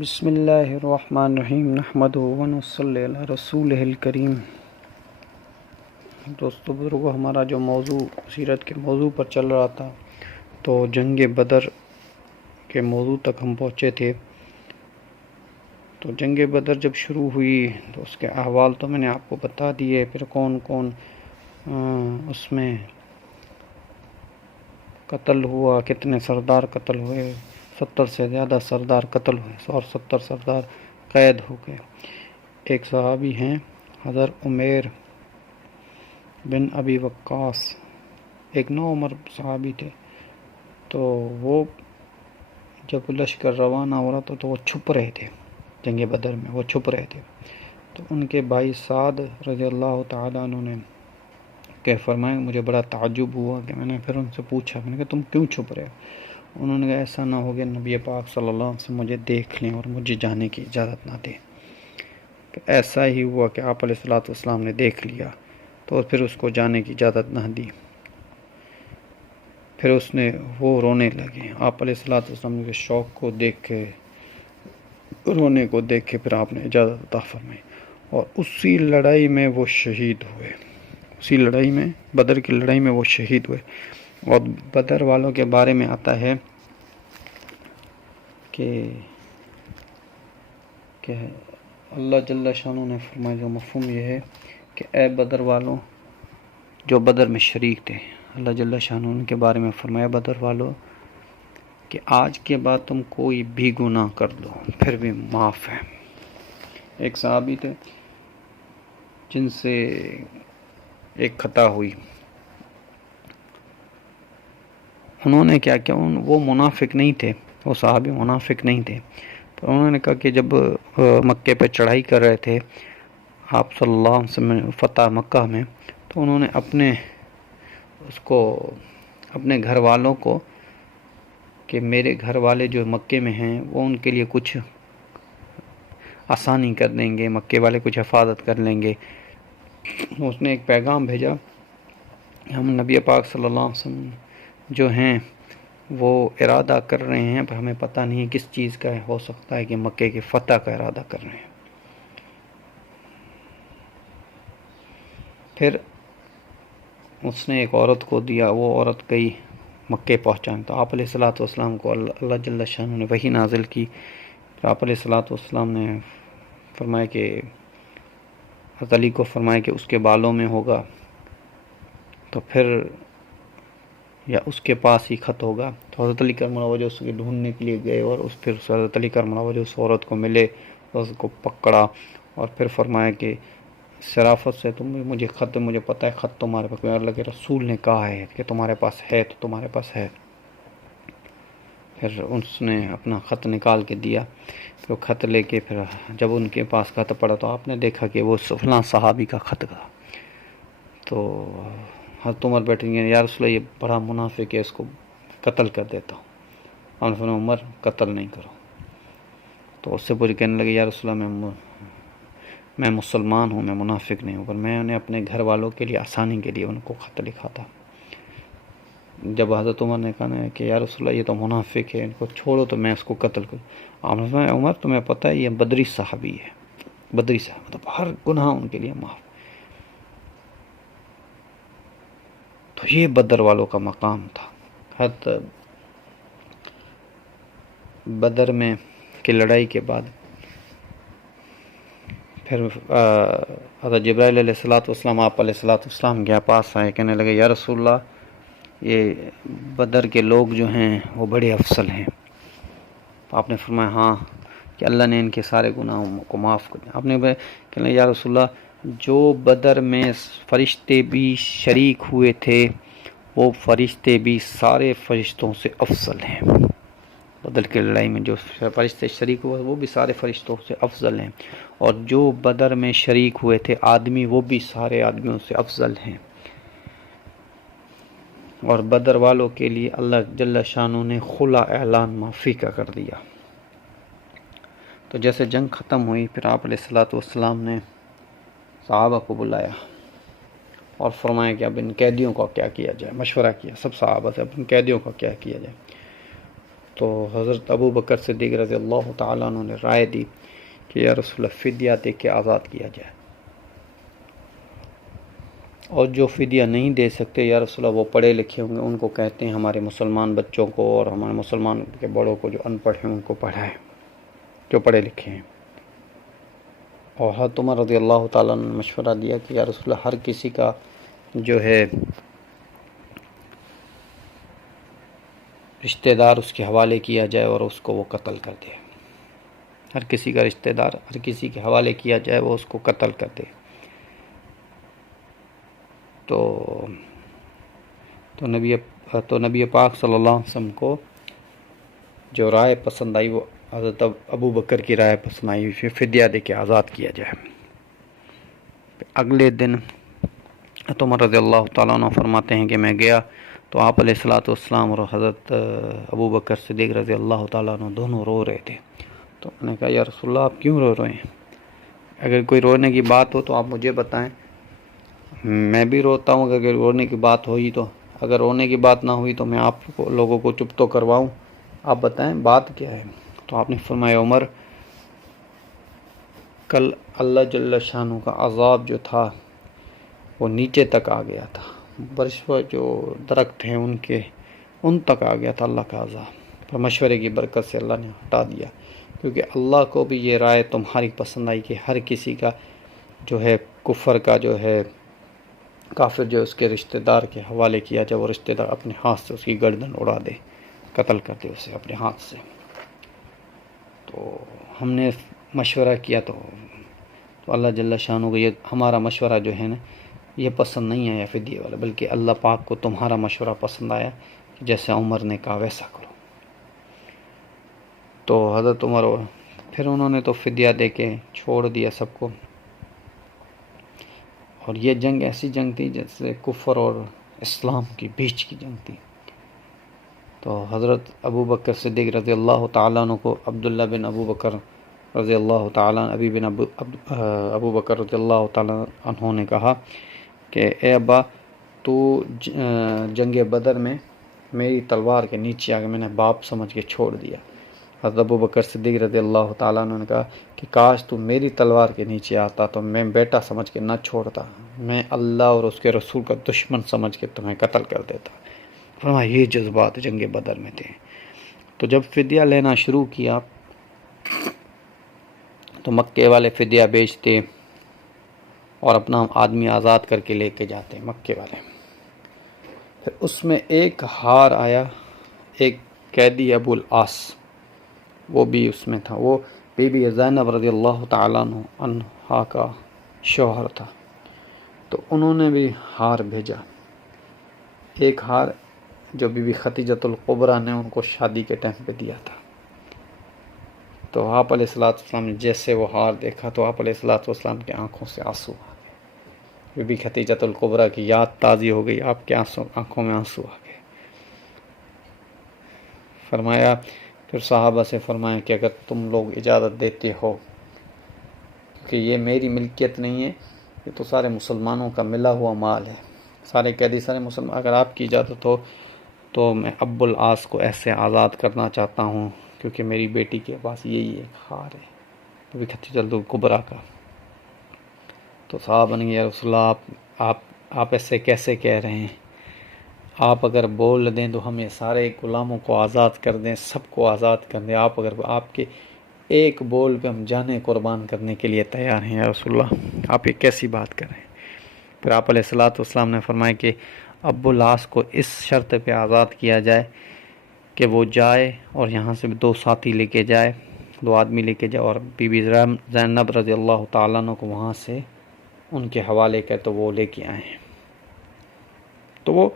بسم اللہ الرحمن الرحیم نحمدہ ونصلی علی رسولہ الکریم۔ دوستو بزرگو، ہمارا جو موضوع سیرت کے موضوع پر چل رہا تھا، تو جنگ بدر کے موضوع تک ہم پہنچے تھے۔ تو جنگ بدر جب شروع ہوئی تو اس کے احوال تو میں نے آپ کو بتا دیے، پھر کون کون اس میں قتل ہوا، کتنے سردار قتل ہوئے، 70 سے زیادہ سردار قتل ہوئے اور 70 سردار قید ہو گئے۔ ایک صحابی ہیں حضرت عمیر بن ابی وقاص، ایک نوعمر صحابی تھے۔ تو وہ جب لشکر روانہ ہو رہا تھا تو وہ چھپ رہے تھے، جنگ بدر میں وہ چھپ رہے تھے۔ تو ان کے بھائی سعد رضی اللہ تعالیٰ عنہ نے کہ فرمایا، مجھے بڑا تعجب ہوا کہ میں نے پھر ان سے پوچھا، میں نے کہا تم کیوں چھپ رہے ہو؟ انہوں نے کہا ایسا نہ ہو کہ نبی پاک صلی اللہ علیہ وسلم مجھے دیکھ لیں اور مجھے جانے کی اجازت نہ دیں۔ کہ ایسا ہی ہوا کہ آپ علیہ السلام نے دیکھ لیا تو پھر اس کو جانے کی اجازت نہ دی۔ پھر وہ رونے لگے، آپ علیہ السلام کے شوق کو دیکھ کے، رونے کو دیکھ کے پھر آپ نے اجازت عطا فرمائی، اور اسی لڑائی میں وہ شہید ہوئے۔ اسی لڑائی میں، بدر کی لڑائی میں وہ شہید ہوئے۔ اور بدر والوں کے بارے میں آتا ہے کہ اللہ جل شانہ نے فرمایا، جو مفہوم یہ ہے کہ اے بدر والوں جو بدر میں شریک تھے، اللہ جل شانہ ان کے بارے میں فرمایا، بدر والوں کہ آج کے بعد تم کوئی بھی گناہ کر دو پھر بھی معاف ہے۔ ایک صحابی تھے جن سے ایک خطا ہوئی، انہوں نے کیا کیا، وہ منافق نہیں تھے، وہ صحابی منافق نہیں تھے، تو انہوں نے کہا کہ جب مکے پہ چڑھائی کر رہے تھے آپ صلی اللہ علیہ وسلم فتح مکہ میں، تو انہوں نے اپنے گھر والوں کو کہ میرے گھر والے جو مکے میں ہیں وہ ان کے لیے کچھ آسانی کر دیں گے، مکے والے کچھ حفاظت کر لیں گے۔ اس نے ایک پیغام بھیجا، ہم نبی پاک صلی اللہ علیہ وسلم جو ہیں وہ ارادہ کر رہے ہیں، پر ہمیں پتہ نہیں کس چیز کا ہے، ہو سکتا ہے کہ مکے کے فتح کا ارادہ کر رہے ہیں۔ پھر اس نے ایک عورت کو دیا، وہ عورت گئی مکے پہنچائیں، تو آپ علیہ السلام کو اللہ جل شانہ نے وحی نازل کی۔ تو آپ علیہ السلام نے فرمایا کہ حضرت علی کو فرمایا کہ اس کے بالوں میں ہوگا، تو پھر یا اس کے پاس ہی خط ہوگا۔ تو حضرت علی کرم اللہ وجہ اس کے ڈھونڈنے کے لیے گئے، اور پھر حضرت علی کرم اللہ وجہ اس عورت کو ملے، اس کو پکڑا، اور پھر فرمایا کہ شرافت سے مجھے پتہ ہے خط تمہارے پاس، اللہ کے رسول نے کہا ہے کہ تمہارے پاس ہے، تو تمہارے پاس ہے۔ پھر اس نے اپنا خط نکال کے دیا، پھر وہ خط لے کے، پھر جب ان کے پاس خط پڑا تو آپ نے دیکھا کہ وہ فلاں صحابی کا خط تھا۔ تو حضرت عمر بیٹھے گئے، یا رسول اللہ یہ بڑا منافق ہے، اس کو قتل کر دیتا ہوں۔ آپ نے فرمایا عمر قتل نہیں کرو۔ تو اس سے پوری کہنے لگے، یا رسول اللہ میں مسلمان ہوں، میں منافق نہیں ہوں، پر میں نے اپنے گھر والوں کے لیے آسانی کے لیے ان کو خط لکھا تھا۔ جب حضرت عمر نے کہا کہ یا رسول اللہ یہ تو منافق ہے، ان کو چھوڑو تو میں اس کو قتل کروں۔ آپ نے فرمایا عمر تمہیں پتہ ہے یہ بدری صحابی ہے، بدری صحابی مطلب ہر گناہ ان کے لیے معاف۔ تو یہ بدر والوں کا مقام تھا۔ حضرت بدر میں کی لڑائی کے بعد پھر حضرت جبرائیل علیہ السلام آپ علیہ السلام کے پاس آئے، کہنے لگے یا رسول اللہ یہ بدر کے لوگ جو ہیں وہ بڑے افضل ہیں۔ آپ نے فرمایا ہاں، کہ اللہ نے ان کے سارے گناہوں کو معاف کر دیا۔ آپ نے کہنے یا رسول اللہ جو بدر میں فرشتے بھی شریک ہوئے تھے وہ فرشتے بھی سارے فرشتوں سے افضل ہیں، بدر کی لڑائی میں جو فرشتے شریک ہوئے وہ بھی سارے فرشتوں سے افضل ہیں، اور جو بدر میں شریک ہوئے تھے آدمی وہ بھی سارے آدمیوں سے افضل ہیں۔ اور بدر والوں کے لیے اللہ جل شانہ نے کھلا اعلان معافی کا کر دیا۔ تو جیسے جنگ ختم ہوئی، پھر آپ علیہ السلام نے صحابہ کو بلایا اور فرمایا کہ اب ان قیدیوں کا کیا کیا جائے، مشورہ کیا سب صحابہ سے، اب ان قیدیوں کا کیا کیا جائے۔ تو حضرت ابو بکر صدیق رضی اللہ تعالیٰ عنہ نے رائے دی کہ یا رسول اللہ فدیہ دے کے آزاد کیا جائے، اور جو فدیہ نہیں دے سکتے یا رسول اللہ وہ پڑھے لکھے ہوں گے، ان کو کہتے ہیں ہمارے مسلمان بچوں کو اور ہمارے مسلمان کے بڑوں کو جو ان پڑھ ہیں ان کو پڑھائیں، جو پڑھے لکھے ہیں۔ اور حضرت عمر رضی اللہ تعالیٰ نے مشورہ دیا کہ یا رسول اللہ ہر کسی کا جو ہے رشتہ دار اس کے حوالے کیا جائے اور اس کو وہ قتل کر دے، ہر کسی کا رشتہ دار ہر کسی کے حوالے کیا جائے وہ اس کو قتل کر دے۔ تو نبی پاک صلی اللہ علیہ وسلم کو جو رائے پسند آئی وہ حضرت ابو بکر کی رائے پسند آئی، پھر فدیہ دے کے آزاد کیا جائے۔ اگلے دن حضرت عمر رضی اللہ تعالیٰ عنہ فرماتے ہیں کہ میں گیا تو آپ علیہ الصلوۃ والسلام اور حضرت ابو بکر صدیق رضی اللہ تعالیٰ عنہ دونوں رو رہے تھے۔ تو میں نے کہا یا رسول اللہ آپ کیوں رو رہے ہیں؟ اگر کوئی رونے کی بات ہو تو آپ مجھے بتائیں، میں بھی روتا ہوں اگر رونے کی بات ہوئی تو، اگر رونے کی بات نہ ہوئی تو میں آپ کو لوگوں کو چپ تو کرواؤں، آپ بتائیں بات کیا ہے۔ تو آپ نے فرمایا عمر، کل اللہ جل شانہ کا عذاب جو تھا وہ نیچے تک آ گیا تھا، برش جو درخت ہیں ان تک آ گیا تھا اللہ کا عذاب، پر مشورے کی برکت سے اللہ نے ہٹا دیا، کیونکہ اللہ کو بھی یہ رائے تمہاری پسند آئی کہ ہر کسی کا جو ہے کفر کا جو ہے کافر جو اس کے رشتہ دار کے حوالے کیا جائے، وہ رشتہ دار اپنے ہاتھ سے اس کی گردن اڑا دے، قتل کر دے اسے اپنے ہاتھ سے۔ تو ہم نے مشورہ کیا تو اللہ جل شانہ کو یہ ہمارا مشورہ جو ہے نا یہ پسند نہیں آیا فدیے والا، بلکہ اللہ پاک کو تمہارا مشورہ پسند آیا کہ جیسے عمر نے کہا ویسا کرو۔ تو حضرت عمر پھر انہوں نے تو فدیہ دے کے چھوڑ دیا سب کو، اور یہ جنگ ایسی جنگ تھی جیسے کفر اور اسلام کی بیچ کی جنگ تھی۔ تو حضرت ابو بکر صدیق رضی اللہ تعالیٰ عنہ کو عبداللہ بن ابو بکر رضی اللہ تعالیٰ ابو بکر رضی اللہ تعالیٰ عنہ نے کہا کہ اے ابا تو جنگ بدر میں میری تلوار کے نیچے آ کے میں نے باپ سمجھ کے چھوڑ دیا۔ حضرت ابو بکر صدیق رضی اللہ تعالیٰ عنہ نے کہا کہ کاش تو میری تلوار کے نیچے آتا تو میں بیٹا سمجھ کے نہ چھوڑتا، میں اللہ اور اس کے رسول کا دشمن سمجھ کے تمہیں قتل کر دیتا۔ فرمایا یہ جذبات جنگ بدر میں تھے۔ تو جب فدیہ لینا شروع کیا تو مکے والے فدیہ بیچتے اور اپنا آدمی آزاد کر کے لے کے جاتے مکے والے۔ پھر اس میں ایک ہار آیا، ایک قیدی ابو العاص وہ بھی اس میں تھا، وہ بی بی زینب رضی اللہ تعالیٰ عنہا کا شوہر تھا، تو انہوں نے بھی ہار بھیجا، ایک ہار جو بی بی خدیجۃ الکبریٰ نے ان کو شادی کے ٹائم پہ دیا تھا۔ تو آپ علیہ الصلوۃ والسلام نے جیسے وہ ہار دیکھا تو آپ علیہ الصلوۃ والسلام کی آنکھوں سے آنسو آ گئے، بی بی خدیجۃ الکبریٰ کی یاد تازی ہو گئی، آپ کے آنکھوں میں آنسو آ گئے۔ فرمایا پھر صحابہ سے فرمایا کہ اگر تم لوگ اجازت دیتے ہو کہ یہ میری ملکیت نہیں ہے، یہ تو سارے مسلمانوں کا ملا ہوا مال ہے، سارے قیدی سارے مسلمان، اگر آپ کی اجازت ہو تو میں ابو العاص کو ایسے آزاد کرنا چاہتا ہوں، کیونکہ میری بیٹی کے پاس یہی ایک ہار ہے، تو بھی خدیجۃ الکبریٰ کا۔ تو صحابہ نے یا رسول اللہ آپ ایسے کیسے کہہ رہے ہیں؟ آپ اگر بول دیں تو ہمیں سارے غلاموں کو آزاد کر دیں، سب کو آزاد کر دیں، اگر آپ کے ایک بول پہ ہم جانیں قربان کرنے کے لیے تیار ہیں یا رسول اللہ، آپ یہ کیسی بات کر رہے ہیں؟ پھر آپ علیہ الصلوۃ والسلام نے فرمایا کہ ابو العاص کو اس شرط پہ آزاد کیا جائے کہ وہ جائے اور یہاں سے 2 ساتھی لے کے جائے، 2 آدمی لے کے جائے، اور بی بی زینب رضی اللہ تعالیٰ عنہ کو وہاں سے ان کے حوالے کر تو وہ لے کے آئے ہیں۔ تو وہ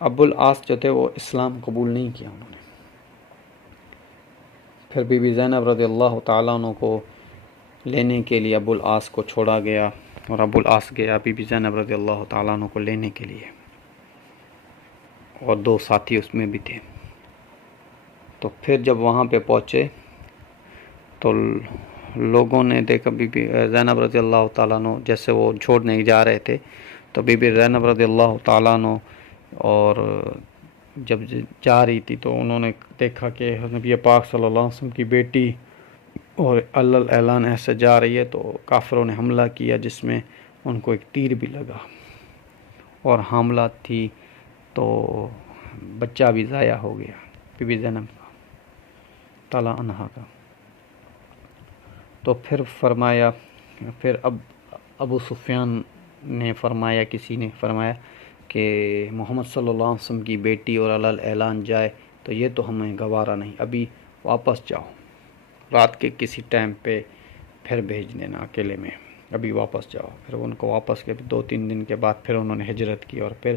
ابو العاص جو تھے وہ اسلام قبول نہیں کیا انہوں نے۔ پھر بی بی زینب رضی اللہ تعالیٰ عنہ کو لینے کے لیے ابو العاص کو چھوڑا گیا، اور ابو العاص گیا بی بی زینب رضی اللہ تعالیٰ عنہ کو لینے کے لیے، اور 2 ساتھی اس میں بھی تھے۔ تو پھر جب وہاں پہ پہنچے تو لوگوں نے دیکھا بی بی زینب رضی اللہ تعالیٰ عنہ جیسے وہ چھوڑنے جا رہے تھے، تو بی بی زینب رضی اللہ تعالیٰ عنہ اور جب جا رہی تھی تو انہوں نے دیکھا کہ نبی پاک صلی اللہ علیہ وسلم کی بیٹی اور اعلان ایسے جا رہی ہے، تو کافروں نے حملہ کیا جس میں ان کو ایک تیر بھی لگا، اور حاملہ تھی تو بچہ بھی ضائع ہو گیا، بی بی زینب کا تعالیٰ عنہا کا۔ تو پھر فرمایا، پھر ابو سفیان نے فرمایا، کسی نے فرمایا کہ محمد صلی اللہ علیہ وسلم کی بیٹی اور اعلان جائے تو یہ تو ہمیں گوارا نہیں، ابھی واپس جاؤ، رات کے کسی ٹائم پہ پھر بھیج دینا اکیلے میں، ابھی واپس جاؤ۔ پھر ان کو واپس کے 2-3 دن کے بعد پھر انہوں نے ہجرت کی اور پھر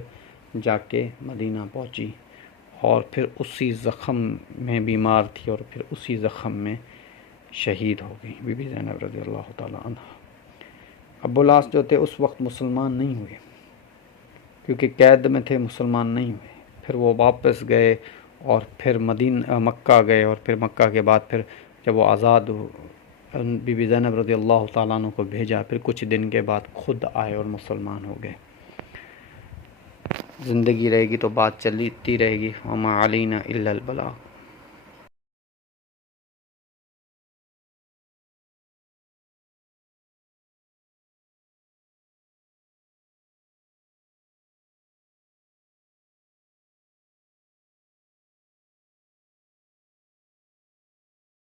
جا کے مدینہ پہنچی، اور پھر اسی زخم میں بیمار تھی اور پھر اسی زخم میں شہید ہو گئی بی بی زینب رضی اللہ تعالیٰ عنہ۔ ابو العاص جو تھے اس وقت مسلمان نہیں ہوئے، کیونکہ قید میں تھے، مسلمان نہیں ہوئے۔ پھر وہ واپس گئے اور پھر مکہ گئے، اور پھر مکہ کے بعد پھر جب وہ آزاد بی بی زینب رضی اللہ تعالیٰ عنہ کو بھیجا، پھر کچھ دن کے بعد خود آئے اور مسلمان ہو گئے۔ زندگی رہے گی تو بات چلتی رہے گی، وما علینا الا البلاغ۔